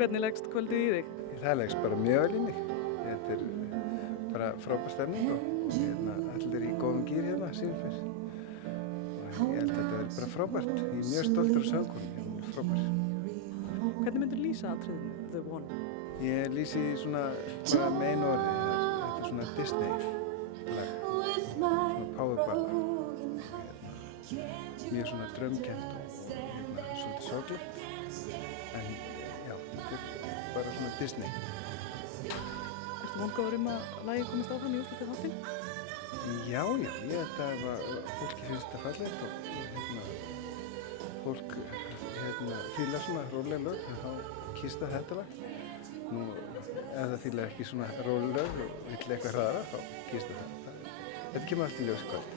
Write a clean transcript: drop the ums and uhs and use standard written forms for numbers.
Hvernig leggst kvöldið í þig? Það leggst bara mjög vel í mig. Þetta bara frábær stemning og allir í góðum gír hérna síðan fyrr. Og ég held að þetta verði bara frábært. Ég er mjög stoltur af söngkonum, hún er frábær. Hvernig myndur lýsa atriðinu The One? Ég lýsi svona bara með einu orði. Þetta er svona Disney-lag, svona powerballad. Mjög svona draumkennt og svolítið sorglegt. En já, þetta er bara svona Disney. Ertu vongóður að lagið komist áfram í úrslitaþáttinn? Já, ég held að fólki finnst þetta fallegt og fólk fílar svona róleg lög, þá kýst það þetta lag. Nú, ef það fílar ekki svona róleg lög og vill eitthvað hraðara, þá kýst það þetta. Þetta kemur allt í ljós í kvöld.